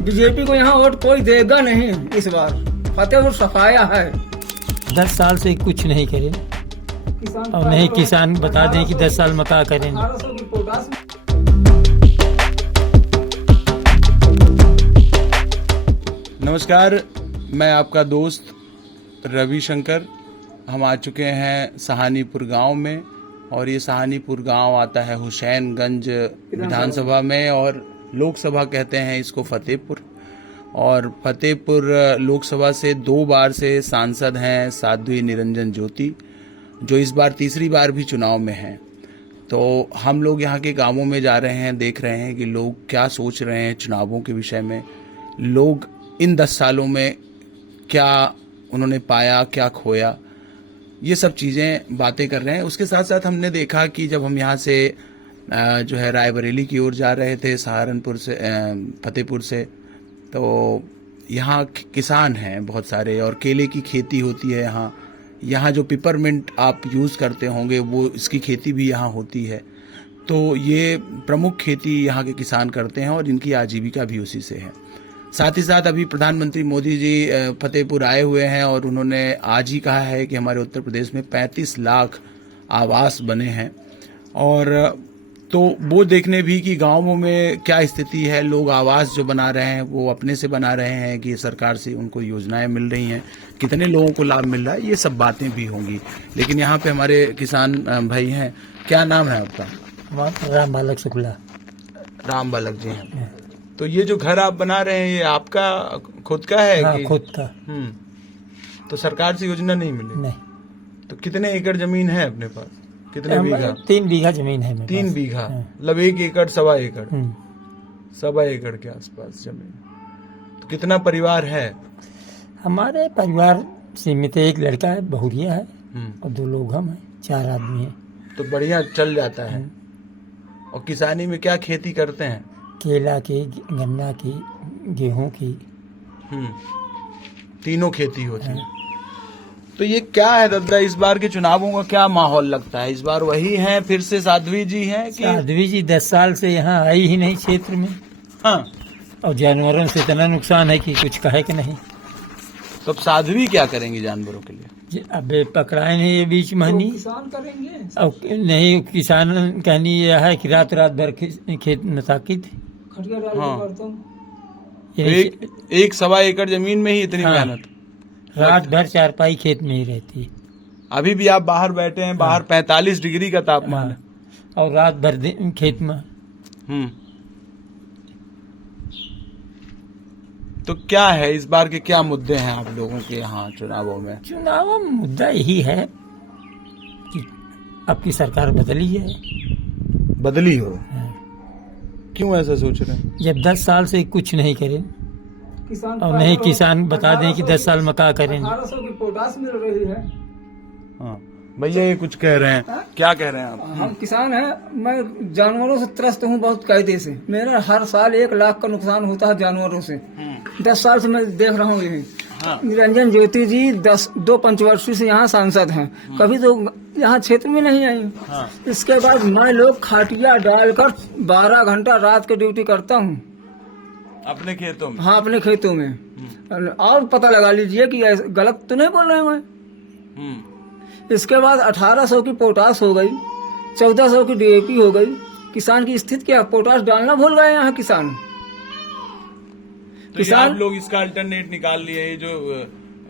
BJP को यहाँ vote कोई देगा नहीं इस बार। फतेहपुर सफाया है। 10 साल से कुछ नहीं करे और नहीं किसान बता दें कि 10 साल में क्या करें। नमस्कार, मैं आपका दोस्त रविशंकर। हम आ चुके हैं सहानीपुर गांव में और ये सहानीपुर गांव आता है हुसैनगंज विधानसभा में और लोकसभा कहते हैं इसको फतेहपुर। और फतेहपुर लोकसभा से 2 बार से सांसद हैं साध्वी निरंजन ज्योति, जो इस बार तीसरी बार भी चुनाव में हैं। तो हम लोग यहाँ के गांवों में जा रहे हैं, देख रहे हैं कि लोग क्या सोच रहे हैं चुनावों के विषय में। लोग इन 10 सालों में क्या उन्होंने पाया, क्या खोया, ये सब चीज़ें बातें कर रहे हैं। उसके साथ साथ हमने देखा कि जब हम यहाँ से जो है रायबरेली की ओर जा रहे थे सहारनपुर से फतेहपुर से, तो यहाँ किसान हैं बहुत सारे और केले की खेती होती है यहाँ जो पिपरमिंट आप यूज़ करते होंगे वो इसकी खेती भी यहाँ होती है। तो ये प्रमुख खेती यहाँ के किसान करते हैं और इनकी आजीविका भी उसी से है। साथ ही साथ अभी प्रधानमंत्री मोदी जी फतेहपुर आए हुए हैं और उन्होंने आज ही कहा है कि हमारे उत्तर प्रदेश में 35 लाख आवास बने हैं। और तो वो देखने भी कि गांवों में क्या स्थिति है, लोग आवास जो बना रहे हैं वो अपने से बना रहे हैं कि सरकार से उनको योजनाएं मिल रही हैं, कितने लोगों को लाभ मिल रहा है, ये सब बातें भी होंगी। लेकिन यहाँ पे हमारे किसान भाई हैं। क्या नाम है आपका? राम बालक शुक्ला। राम बालक जी हैं। तो ये जो घर आप बना रहे हैं ये आपका खुद का है? हाँ, कि खुद का। तो सरकार से योजना नहीं मिली? नहीं। तो कितने एकड़ जमीन है अपने पास? कितने बीघा? 3 बीघा जमीन है मेरे 3 पास। बीघा, हाँ। मतलब 1 एकड़, 1.25 एकड़, 1.25 एकड़ के आसपास जमीन। तो कितना परिवार है? हमारे परिवार सीमित है। 1 लड़का है, बहुरिया है और 2 लोग हम हैं, 4 आदमी हैं। तो बढ़िया चल जाता है। और किसानी में क्या खेती करते हैं? केला की, गन्ना की, गेहूं की। तीनों खेती होती है। तो ये क्या है दादा, इस बार के चुनावों का क्या माहौल लगता है? इस बार वही है, फिर से साध्वी जी हैं कि? साध्वी जी 10 साल से यहाँ आई ही नहीं क्षेत्र में। हाँ। और जानवरों से इतना नुकसान है कि कुछ कहे कि नहीं। तो अब साध्वी क्या करेंगे जानवरों के लिए? अबे पकड़ाए नहीं ये बीच महीनी, किसान करेंगे और नहीं किसान कहनी यह है कि रात भर खेत में ताकिद। हाँ। एक 1.25 एकड़ जमीन में ही इतनी मेहनत। रात भर चारपाई खेत में ही रहती है। अभी भी आप बाहर बैठे हैं, बाहर 45 डिग्री का तापमान है। और रात भर खेत में। तो क्या है इस बार के क्या मुद्दे हैं आप लोगों के यहाँ चुनावों में? चुनाव मुद्दा यही है कि अब की सरकार बदली है। बदली हो? क्यों ऐसा सोच रहे हैं? जब 10 साल से कुछ नहीं करे और नहीं किसान बता दें कि 10 साल में क्या करें। 1800 की पोटास मिल रही है। हाँ भैया, ये कुछ कह रहे हैं। क्या कह रहे हैं आप? हम किसान हैं, मैं जानवरों से त्रस्त हूँ बहुत कायदे से। मेरा हर साल 1 लाख का नुकसान होता है जानवरों से। 10 साल से मैं देख रहा हूँ यही। निरंजन ज्योति जी 2 पंचवर्षीय से यहाँ सांसद हैं, कभी तो यहाँ क्षेत्र में नहीं आई। इसके बाद मैं लोग खाटिया डालकर 12 घंटा रात की ड्यूटी करता हूँ अपने खेतों में। हाँ, अपने खेतों में। और पता लगा लीजिए कि गलत तो नहीं बोल रहे मैं। इसके बाद 1800 की पोटास हो गई, 1400 की DAP हो गई। किसान की स्थिति क्या? पोटास डालना भूल गए यहाँ किसान। तो किसान लोग इसका अल्टरनेट निकाल लिए, ये जो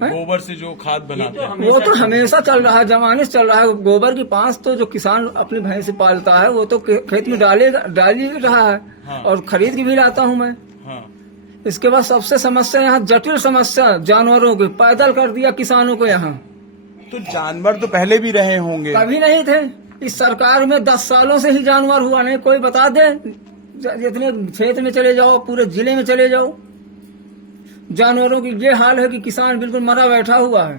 गोबर से जो खाद बनाते हैं। वो तो हमेशा चल रहा है, जमाने से चल रहा है। गोबर की पांच तो जो किसान अपनी भैंस से पालता है वो तो खेत में डाल ही रहा है। हाँ। और खरीद के भी लाता हूँ मैं। हाँ। इसके बाद सबसे समस्या यहाँ जटिल समस्या जानवरों की, पैदल कर दिया किसानों को यहाँ। तो जानवर तो पहले भी रहे होंगे? कभी नहीं थे। इस सरकार में 10 सालों से ही जानवर हुआ नहीं। कोई बता दे, जितने क्षेत्र में चले जाओ, पूरे जिले में चले जाओ, जानवरों की ये हाल है कि किसान बिल्कुल मरा बैठा हुआ है।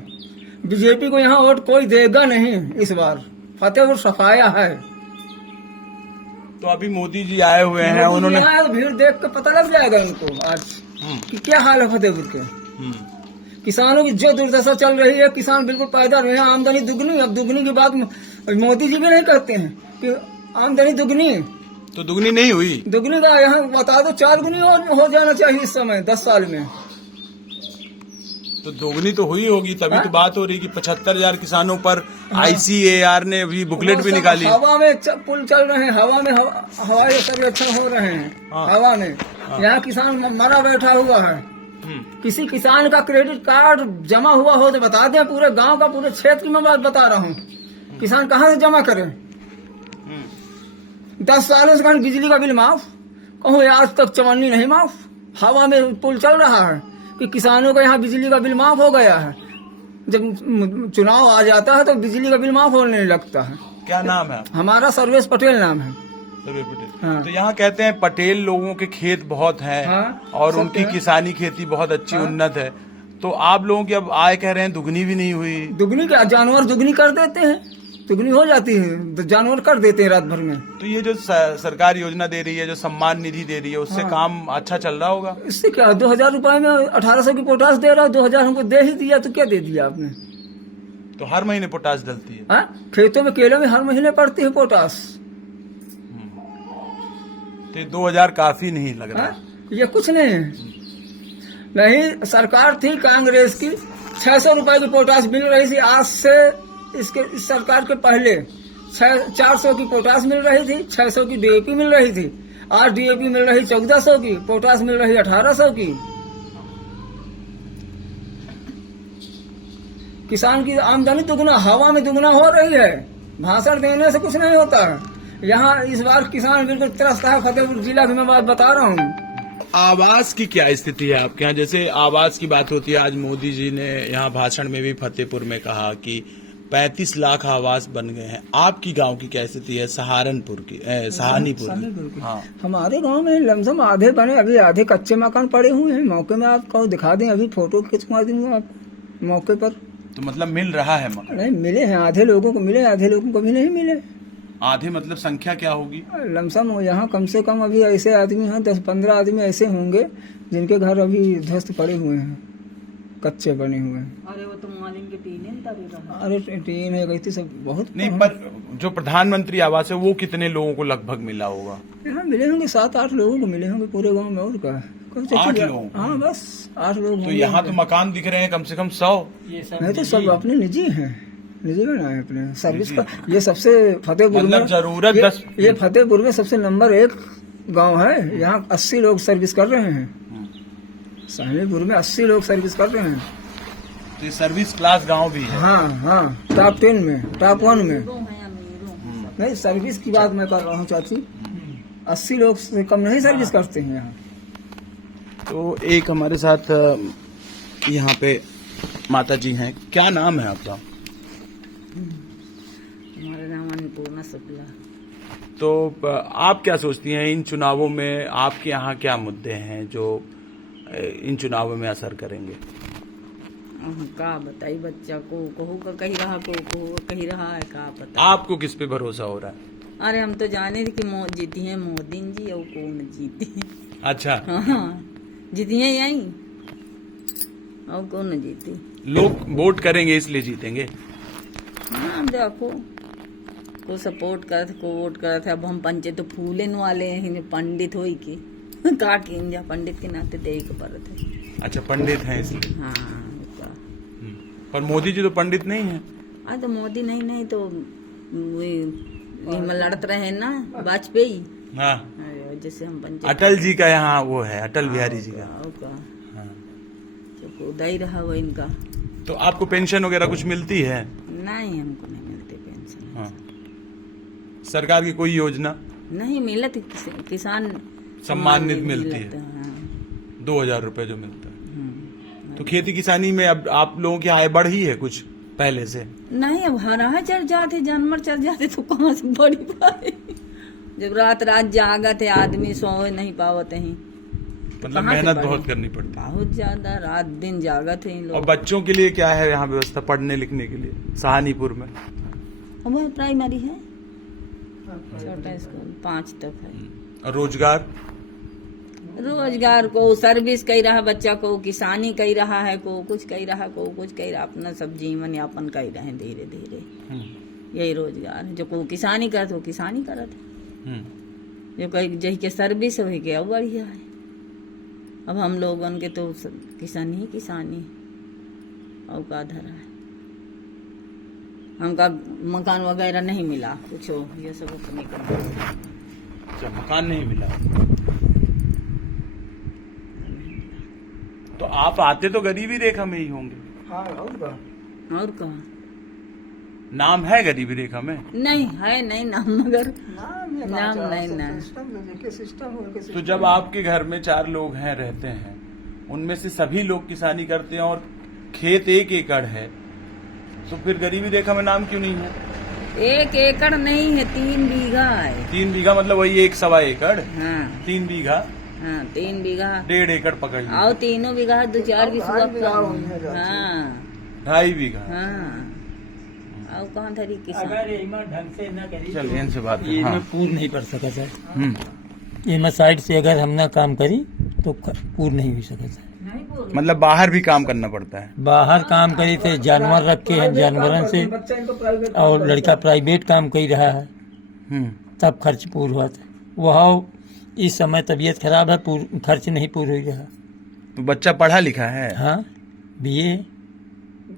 बीजेपी को यहाँ वोट कोई देगा नहीं इस बार। फतेहपुर सफाया है। तो अभी मोदी जी आए हुए हैं, उन्होंने भीड़ देख के पता लग जाएगा इनको आज कि क्या हाल है फतेहपुर के। किसानों की जो दुर्दशा चल रही है, किसान बिल्कुल पैदा रहे, आमदनी दुगनी। अब दुगनी की बात मोदी जी भी नहीं कहते हैं कि आमदनी दुगनी, तो दुगनी नहीं हुई? दुगनी का यहाँ बता दो 4 गुनी हो जाना चाहिए इस समय 10 साल में। तो दोगुनी तो हुई होगी, तभी तो बात हो रही कि 75,000 किसानों पर ICAR ने अभी बुकलेट भी निकाली। हवा में पुल चल रहे हैं, हवा में हवाई सर्वेक्षण हो रहे हैं। हवा में यहाँ किसान मरा बैठा हुआ है। किसी किसान का क्रेडिट कार्ड जमा हुआ हो तो बता दें, पूरे गांव का, पूरे क्षेत्र की मैं बात बता रहा हूँ। किसान कहाँ से जमा करे? 10 सालों से कहीं बिजली का बिल माफ, कहूँ आज तक चवन्नी नहीं माफ। हवा में पुल चल रहा है कि किसानों का यहाँ बिजली का बिल माफ हो गया है। जब चुनाव आ जाता है तो बिजली का बिल माफ होने लगता है। क्या नाम है? हमारा सर्वेश पटेल नाम है। सर्वेश पटेल। हाँ। तो यहाँ कहते हैं पटेल लोगों के खेत बहुत हैं। हाँ, और उनकी किसानी खेती बहुत अच्छी उन्नत है। तो आप लोगों की अब आय कह रहे हैं दुगनी भी नहीं हुई। दुगनी क्या, जानवर दुगनी कर देते हैं, दुगनी हो जाती है तो जानवर कर देते हैं रात भर में। तो ये जो सरकार योजना दे रही है, जो सम्मान निधि दे रही है, उससे काम अच्छा चल रहा होगा? इससे क्या, 2,000 रुपए में 1800 की पोटास दे रहा है। 2,000 हमको दे ही दिया तो क्या दे दिया आपने? तो हर महीने पोटास डलती है? हाँ, खेतों में केलों में हर महीने पड़ती है पोटास। तो 2,000 काफी नहीं लग रहा? ये कुछ नहीं है। नहीं, सरकार थी कांग्रेस की, 600 रुपए की पोटास मिल रही थी। आज से इस सरकार के पहले 400 की पोटास मिल रही थी, 600 की DAP मिल रही थी। आज DAP मिल रही 1400 की, पोटास मिल रही 1800 की। किसान की आमदनी दुगना, हवा में दुगना हो रही है। भाषण देने से कुछ नहीं होता है। यहाँ इस बार किसान बिल्कुल त्रस्त है। फतेहपुर जिला की मैं बात बता रहा हूँ। आवास की क्या स्थिति है आपके यहाँ? जैसे आवास की बात होती है, आज मोदी जी ने यहाँ भाषण में भी फतेहपुर में कहा कि 35 लाख आवास बन गए हैं। आपकी गांव की क्या स्थिति है? सहानीपुर की। हाँ। हमारे गांव में लमसम आधे बने, अभी आधे कच्चे मकान पड़े हुए हैं। मौके में आपको दिखा दें, अभी फोटो खिंचवा दूंगा आप मौके पर। तो मतलब मिल रहा है मकान? नहीं मिले हैं, आधे लोगों को मिले, आधे लोगों को भी नहीं मिले। आधे मतलब संख्या क्या होगी? लमसम यहाँ कम से कम अभी ऐसे आदमी हैं, 10-15 आदमी ऐसे होंगे जिनके घर अभी ध्वस्त पड़े हुए हैं, कच्चे बने हुए हैं। अरे वो तो मालिन के टीन है। अरे टीन है, गई सब बहुत नहीं, पर जो प्रधानमंत्री आवास है वो कितने लोगों को लगभग मिला होगा? यहाँ मिले होंगे 7-8 लोगों को मिले होंगे पूरे गांव में। और क्या, 8 लोग? हाँ बस 8 लोग। तो यहाँ तो मकान दिख रहे हैं कम से कम 100। नहीं तो सब अपने निजी हैं, निजी बनाए अपने सर्विस का। ये सबसे फतेहपुर मतलब में जरूरत ये फतेहपुर में सबसे नंबर 1 गांव है। यहाँ 80 लोग सर्विस कर रहे हैं। सहानीपुर में 80 लोग सर्विस कर रहे हैं। तो ये सर्विस क्लास गांव भी है? हाँ हाँ, टॉप 10 में, टॉप 1 में। नहीं, सर्विस की बात मैं कर रहा हूँ चाची। 80 लोग से कम नहीं सर्विस करते हैं यहाँ। तो एक हमारे साथ यहाँ पे माता जी हैं। क्या नाम है आपका? हमारा नाम अन्नपूर्णा शुक्ला। तो आप क्या सोचती हैं इन चुनावों में आपके यहाँ क्या मुद्दे हैं जो इन चुनावों में असर करेंगे? अब का बताई, बच्चा को कहू का कही रहा, को कही रहा है, का पता। आपको किस पे भरोसा हो रहा है? अरे हम तो जाने थे कि जीती है मोदी जी, और कौन जीती। अच्छा। हाँ, जीती है यही, और कौन जीती। लोग वोट करेंगे इसलिए जीतेंगे? हाँ देखो, को सपोर्ट कर थे, को वोट कर थे। अब हम पंचे तो फूलन वाले हैं, पंडित हो की का किंजा पंडित के नाते दे के पर थे। अच्छा, पंडित हैं इसलिए। हाँ, पर मोदी जी तो पंडित नहीं है। तो मोदी नहीं तो में लड़त रहे ना वाजपेयी। हाँ, जैसे हम पंच अटल जी का यहाँ वो है, अटल बिहारी जी का। हाँ। तो उदय रहा वो इनका। तो आपको पेंशन वगैरह कुछ मिलती है? नहीं, हमको नहीं मिलती पेंशन। हाँ। सरकार की कोई योजना नहीं मिलत, किसान सम्मान निधि मिलती है। हाँ। 2,000 रुपए जो मिलता है। तो खेती किसानी में अब आप लोगों की आय बढ़ी है कुछ पहले से? नहीं, अब हरा चढ़ जाते, जानवर चढ़ जाते तो कहाँ से बढ़ी पाए। जब रात जागत है आदमी, सो नहीं पावत है। मतलब मेहनत बहुत करनी पड़ती है। बहुत ज्यादा, रात दिन जागत है लोग। और बच्चों के लिए क्या है यहाँ व्यवस्था पढ़ने लिखने के लिए सहानीपुर में? वो प्राइमरी है, छोटा स्कूल 5 तक है। और रोजगार को सर्विस कही रहा, बच्चा को किसानी कही रहा है, को कुछ कही रहा, को कुछ कही रहा, अपना सब जीवन यापन कही रहे धीरे धीरे। यही रोजगार है। जो को किसानी करत, वो किसानी करत है। जो कहीं जही के सर्विस हो के अब बढ़िया है। अब हम लोगन के तो किसानी और का धरा है। हमका मकान वगैरह नहीं मिला कुछ हो, ये सब अपने कर। अच्छा, मकान नहीं मिला। तो आप आते तो गरीबी रेखा में ही होंगे। हाँ और कहा नाम है गरीबी रेखा में? नहीं है, नहीं नाम, मगर नाम नहीं ना। सिस्टम तो जब आपके घर में 4 लोग हैं रहते हैं, उनमें से सभी लोग किसानी करते हैं और खेत 1 एकड़ है, तो फिर गरीबी रेखा में नाम क्यों नहीं है? 1 एकड़ नहीं है, 3 बीघा है। 3 बीघा मतलब वही 1.25 एकड़। हाँ 3 बीघा, हाँ 3 बीघा 1.5 एकड़ पकड़ लीजिए। और 3 बीघा 2-4 भी हाँ, सुबह। हाँ 2.5 बीघा। हाँ और कहाँ धरी किसान। अगर इनमें ढंग से न करी चलिए इनसे बात ये हाँ। पूर्ण नहीं कर सका सर। हम्म। इनमें साइड से अगर हमने काम करी तो पूर्ण नहीं हो सका सर। मतलब बाहर भी काम करना पड़ता है। बाहर काम करी थे, जानवर रखे हैं, जानवरों से, और लड़का प्राइवेट काम कर रहा है, तब खर्च पूरा हुआ था। वह इस समय तबीयत खराब है, खर्च नहीं पूरा हो रहा। तो बच्चा पढ़ा लिखा है? हाँ BA।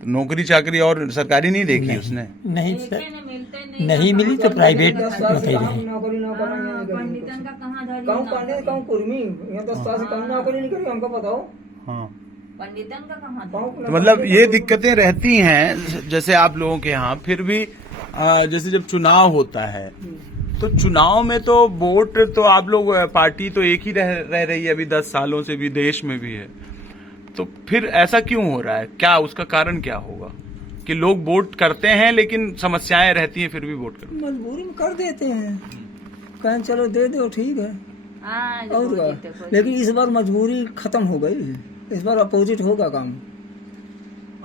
नौकरी चाकरी और सरकारी नहीं देखी उसने? नहीं सर, नहीं मिली तो प्राइवेट में कह रहे हैं। पंडितन का कहाँ धरी कहूँ पंडित कहूँ कुर्मी, यहाँ 10 साल से कम नौकरी नहीं करी, हमको बताओ। हाँ। पंडितन का कहाँ कहूँ तो मतलब ये दिक्कतें रहती हैं जैसे आप लोगों के यहाँ। फिर भी जैसे जब चुनाव होता है तो चुनाव में तो वोट तो आप लोग, पार्टी तो एक ही रह रही है अभी 10 सालों से भी, देश में भी है। तो फिर ऐसा क्यों हो रहा है? क्या उसका कारण क्या होगा कि लोग वोट करते हैं लेकिन समस्याएं रहती हैं फिर भी वोट करते हैं? मजबूरी में कर देते हैं, कहें चलो दे दो ठीक है। हाँ और क्या, लेकिन इस बार मजबूरी खत्म हो गई है, इस बार अपोजिट होगा काम।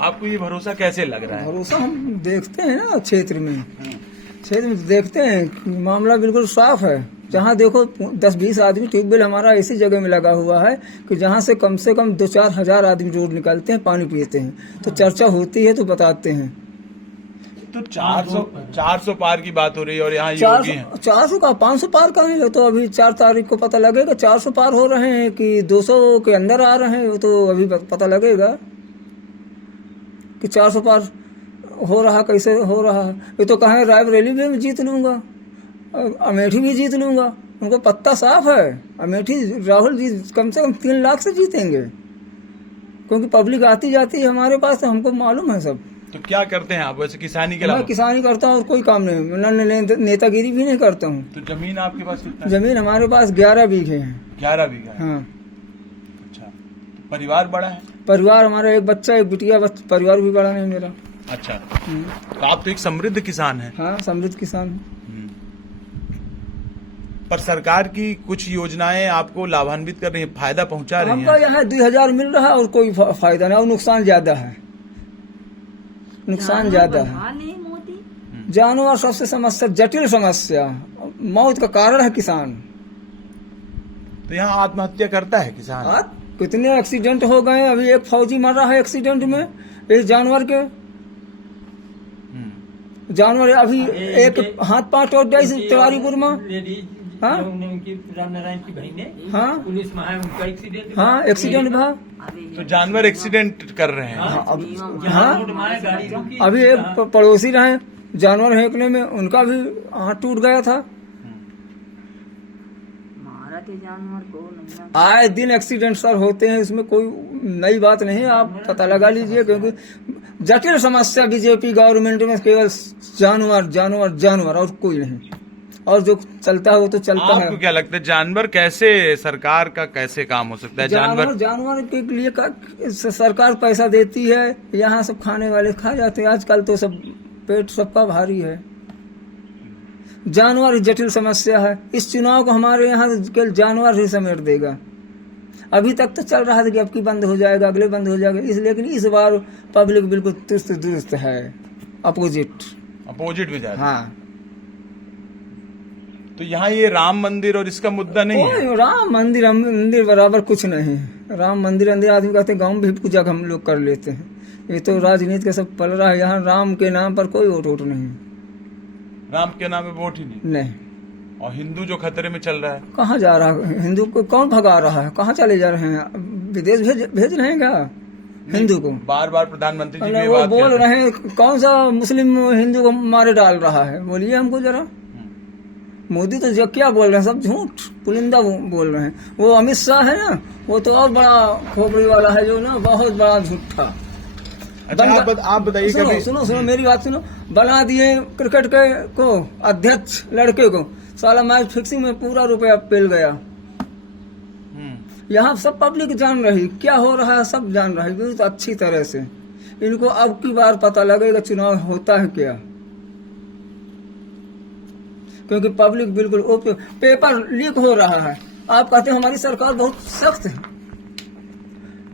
आपको ये भरोसा कैसे लग रहा है? भरोसा हम देखते हैं ना क्षेत्र में देखते हैं कि मामला बिल्कुल साफ है। जहाँ देखो 10-20 आदमी, ट्यूबवेल हमारा ऐसी जगह में लगा हुआ है कि जहाँ से कम 2-4 हजार आदमी रोज निकलते हैं, पानी पीते हैं। तो चर्चा होती है तो बताते हैं। तो 400 पार की बात हो रही है और यहाँ योगी हैं। 400 का 500 पार का है तो अभी 4 तारीख को पता लगेगा 400 पार हो रहे हैं कि 200 के अंदर आ रहे हैं, तो अभी पता लगेगा कि 400 पार हो रहा, कैसे हो रहा है। ये तो कहें रायबरेली भी मैं जीत लूंगा, अमेठी भी जीत लूंगा, उनको पत्ता साफ है। अमेठी राहुल जी कम से कम 3 लाख से जीतेंगे, क्योंकि पब्लिक आती जाती है हमारे पास, तो हमको मालूम है सब। तो क्या करते हैं आप वैसे किसानी के मैं अलावा? किसानी करता हूँ और कोई काम नहीं, मैं नेतागिरी भी नहीं करता हूँ। तो जमीन आपके पास कितना है? जमीन हमारे पास 11 बीघे हैं। 11 बीघा है। हाँ। अच्छा, तो परिवार बड़ा है? परिवार हमारा एक बच्चा एक बिटिया, परिवार भी बड़ा नहीं मेरा। अच्छा, तो आप तो एक समृद्ध किसान हैं। हाँ समृद्ध किसान हूँ। पर सरकार की कुछ योजनाएं आपको लाभान्वित कर रही हैं, फायदा पहुंचा रही हमको हैं। यहाँ 2000 मिल रहा है और कोई फायदा नहीं, और नुकसान ज्यादा है, नुकसान ज्यादा है। मोदी जानवर सबसे समस्या, जटिल समस्या, मौत का कारण है किसान। तो यहाँ आत्महत्या करता है किसान। आज कितने एक्सीडेंट हो गए, अभी एक फौजी मर रहा है एक्सीडेंट में, एक जानवर के। जानवर अभी एक हाथ पांव टूट गया तिवारीपुर में। हाँ राम नारायण की बहन ने हाँ पुलिस में है, उनका एक्सीडेंट। हाँ एक्सीडेंट भा। तो जानवर एक्सीडेंट कर रहे हैं। हाँ अभी एक पड़ोसी रहे, जानवर हेंकने में उनका भी हाथ टूट गया था। मारा थे जानवर को नहीं। आए दिन एक्सीडेंट सर होते हैं, इसमें कोई नई बात नहीं है, आप पता लगा लीजिए। क्योंकि जटिल समस्या बीजेपी गवर्नमेंट में केवल जानवर जानवर जानवर और कोई नहीं, और जो चलता है वो तो चलता है। आपको क्या लगता है जानवर कैसे, सरकार का कैसे काम हो सकता है? जानवर के लिए सरकार पैसा देती है, यहाँ सब खाने वाले खा जाते हैं। आजकल तो सब पेट सबका भारी है। जानवर जटिल समस्या है, इस चुनाव को हमारे यहाँ केवल जानवर ही समेट देगा। अभी तक तो चल रहा था कि अब की बंद हो जाएगा, अगले बंद हो जाएगा, लेकिन इस बार पब्लिक बिल्कुल चुस्त दुरुस्त है, अपोजिट में जा रही है। हाँ। तो यहाँ ये राम मंदिर और इसका मुद्दा नहीं है? राम मंदिर बराबर कुछ नहीं। राम मंदिर अंदर आदमी कहते हैं, गाँव में भी पूजा हम लोग कर लेते हैं। ये तो राजनीति का सब पल रहा है, यहाँ राम के नाम पर कोई वोट नहीं। राम के नाम पे वोट ही नहीं? नहीं। और हिंदू जो खतरे में चल रहा है, कहाँ जा रहा है हिंदू को? कौन भगा रहा है? कहाँ चले जा रहे हैं? विदेश भेज रहे हैं क्या हिंदू को? बार बार प्रधानमंत्री जी अरे भी वो बात बोल कहते हैं। रहे हैं कौन सा मुस्लिम हिंदू को मारे डाल रहा है? बोलिए हमको जरा। मोदी तो जो क्या बोल रहे हैं सब झूठ पुलिंदा बोल रहे हैं। वो अमित शाह है ना, वो तो और बड़ा खोपड़ी वाला है जो ना, बहुत बड़ा झूठा। अच्छा आप बताइए सुनो, कभी सुनो मेरी बात सुनो। बना दिए क्रिकेट के को अध्यक्ष लड़के को, साला मैच फिक्सिंग में पूरा रुपया पेल गया। यहाँ सब पब्लिक जान रही क्या हो रहा है, सब जान रही बहुत अच्छी तरह से। इनको अब की बार पता लगेगा चुनाव होता है क्या, क्योंकि पब्लिक बिल्कुल पेपर लीक हो रहा है। आप कहते हैं हमारी सरकार बहुत सख्त है,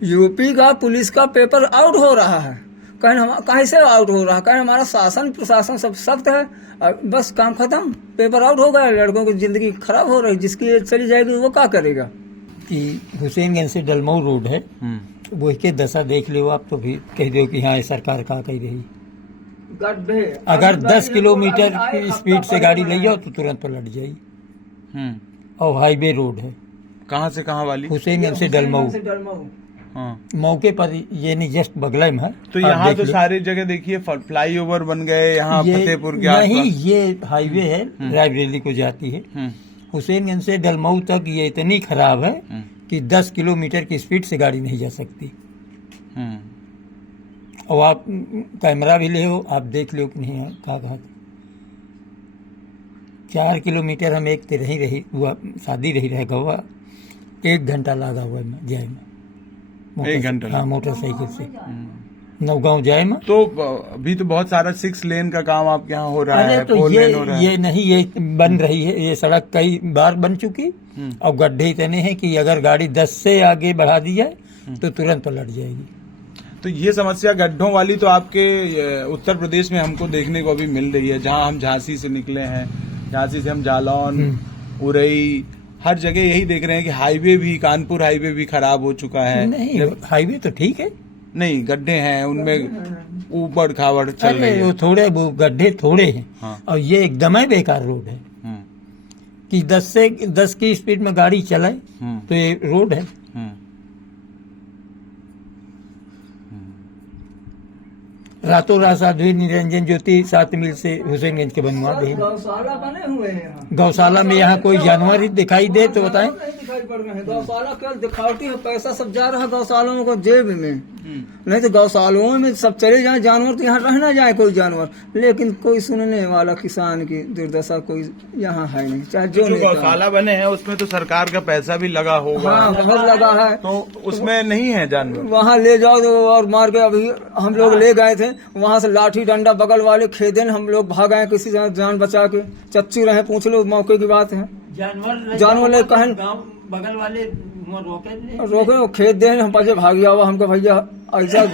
यूपी का पुलिस का पेपर आउट हो रहा है। कैसे आउट हो रहा है? कहीं हमारा शासन प्रशासन सब सख्त है, बस काम खत्म, पेपर आउट हो गया, लड़कों की जिंदगी खराब हो रही। जिसकी एज चली जाएगी वो क्या करेगा? कि हुसैनगंज से डलमऊ रोड है, वो के दशा देख लो आप, तो भी कह दो कि हाँ ये सरकार का कही रही। गड्ढे अगर 10 किलोमीटर की स्पीड से गाड़ी ले जाओ तो तुरंत पलट जाएगी। और हाईवे रोड है। कहाँ से कहाँ वाली? हुसैनगंज से डलमऊ। हाँ। मौके पर ये नहीं, जस्ट बगल में है। तो यहाँ तो सारी जगह देखिए फ्लाईओवर बन गए, यहाँ फतेहपुर के नहीं, आसपास। ये हाईवे है, रायबरेली को जाती है। हुसैनगंज से डलमऊ तक ये इतनी खराब है कि 10 किलोमीटर की स्पीड से गाड़ी नहीं जा सकती। और आप कैमरा भी ले हो, आप देख लो कि नहीं है कहा 4 किलोमीटर हम एक रही हुआ शादी रही गवा, 1 घंटा लगा हुआ है जाए में। 1 घंटा? हाँ, मोटरसाइकिल से नौगांव जाए में। तो अभी तो बहुत सारा 6 लेन का काम आपके यहाँ हो रहा है, तो 4 लेन हो रहा है। ये नहीं, ये बन रही है, ये सड़क कई बार बन चुकी। और गड्ढे इतने हैं कि अगर गाड़ी 10 से आगे बढ़ा दी जाए तो तुरंत पलट जाएगी। तो ये समस्या गड्ढों वाली तो आपके उत्तर प्रदेश में हमको देखने को अभी मिल रही है। जहाँ हम झांसी से निकले हैं, झांसी से हम जालौन, उरई, हर जगह यही देख रहे हैं कि हाईवे भी, कानपुर हाईवे भी खराब हो चुका है। नहीं, हाईवे तो ठीक है, नहीं गड्ढे हैं उनमें, ऊबड़ खाबड़ चल रही है। वो थोड़े, वो गड्ढे थोड़े हैं। हाँ। और ये एकदम ही बेकार रोड है कि 10 की स्पीड में गाड़ी चलाए तो ये रोड है। रातों रात साध्वी निरंजन ज्योति 7 मील से हुसैनगंज के बनवा दे। गौशाला बने हुए हैं यहाँ। गौशाला में यहाँ कोई जानवर ही दिखाई दे तो बताएं। नहीं दिखाई पड़ रहे हैं। गौशाला केवल दिखावटी है, पैसा सब जा रहा है गौशालों को जेब में। नहीं तो गौशालों में सब चले जाए जानवर, तो यहाँ रह ना जाए कोई जानवर। लेकिन कोई सुनने वाला किसान की दुर्दशा कोई यहाँ है नहीं, चाहे जो गौशाला बने हैं उसमें तो सरकार का पैसा भी लगा होगा। हाँ, बहुत लगा है। तो उसमें नहीं है जानवर। वहाँ ले जाओ तो और मार के, अभी हम लोग ले गए थे वहाँ से लाठी डंडा बगल वाले खेदेन, हम लोग भाग आए किसी जान बचा के। चच्चू रहे, पूछ लो, मौके की बात है। जानवर ले कहन बगल वाले रोके वो खेत दे, हम पाजे भाग गया हुआ। हमको भैया ऐसा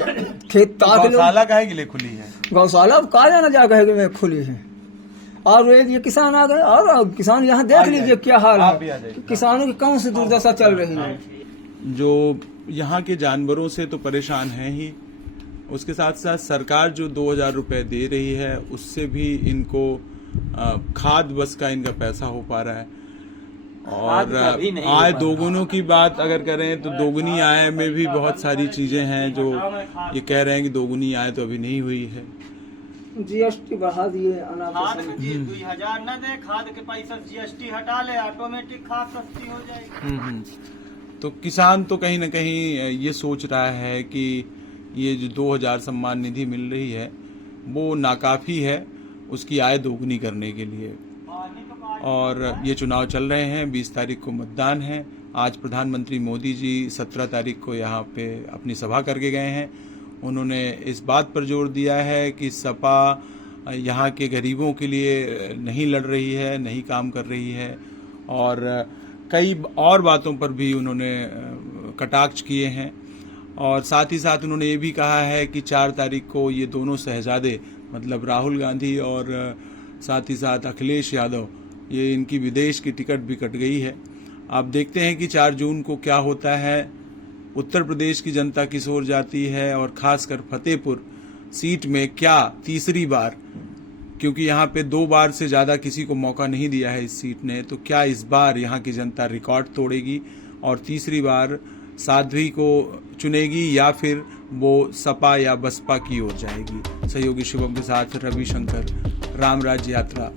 खेत ताक लो। गौशाला काहे के लिए खुली है? गौशाला अब कहा जाना जा कहे कि खुली है। और एक ये किसान आ गए, और किसान यहाँ देख लीजिए क्या हाल है, किसानों की कौन सी दुर्दशा चल रही है। जो यहाँ के जानवरों से तो परेशान है ही, उसके साथ साथ सरकार जो 2000 रुपए दे रही है उससे भी इनको खाद बस का इनका पैसा हो पा रहा है। और आय दोगुनों की बात अगर करें तो दोगुनी आय में भी बहुत सारी चीजें हैं जो ये कह रहे हैं कि दोगुनी आय तो अभी नहीं हुई है। जीएसटी बढ़ा दिए, खाद के दिए 2000 न दे, खाद के पैसा जीएसटी हटा ले, ऑटोमेटिक खाद सस्ती हो जाएगी। तो किसान तो कहीं न कहीं ये सोच रहा है कि ये जो 2000 सम्मान निधि मिल रही है वो नाकाफी है उसकी आय दोगुनी करने के लिए। और ये चुनाव चल रहे हैं, 20 तारीख को मतदान है। आज प्रधानमंत्री मोदी जी 17 तारीख को यहाँ पे अपनी सभा करके गए हैं। उन्होंने इस बात पर जोर दिया है कि सपा यहाँ के गरीबों के लिए नहीं लड़ रही है, नहीं काम कर रही है, और कई और बातों पर भी उन्होंने कटाक्ष किए हैं। और साथ ही साथ उन्होंने ये भी कहा है कि 4 तारीख को ये दोनों शहजादे, मतलब राहुल गांधी और साथ ही साथ अखिलेश यादव, ये इनकी विदेश की टिकट भी कट गई है। आप देखते हैं कि 4 जून को क्या होता है। उत्तर प्रदेश की जनता किस ओर जाती है, और खासकर फतेहपुर सीट में क्या तीसरी बार क्योंकि यहाँ पे 2 बार से ज़्यादा किसी को मौका नहीं दिया है इस सीट ने, तो क्या इस बार यहाँ की जनता रिकॉर्ड तोड़ेगी और तीसरी बार साध्वी को चुनेगी या फिर वो सपा या बसपा की ओर जाएगी। सहयोगी शुभम के साथ रविशंकर, राम राज्य यात्रा।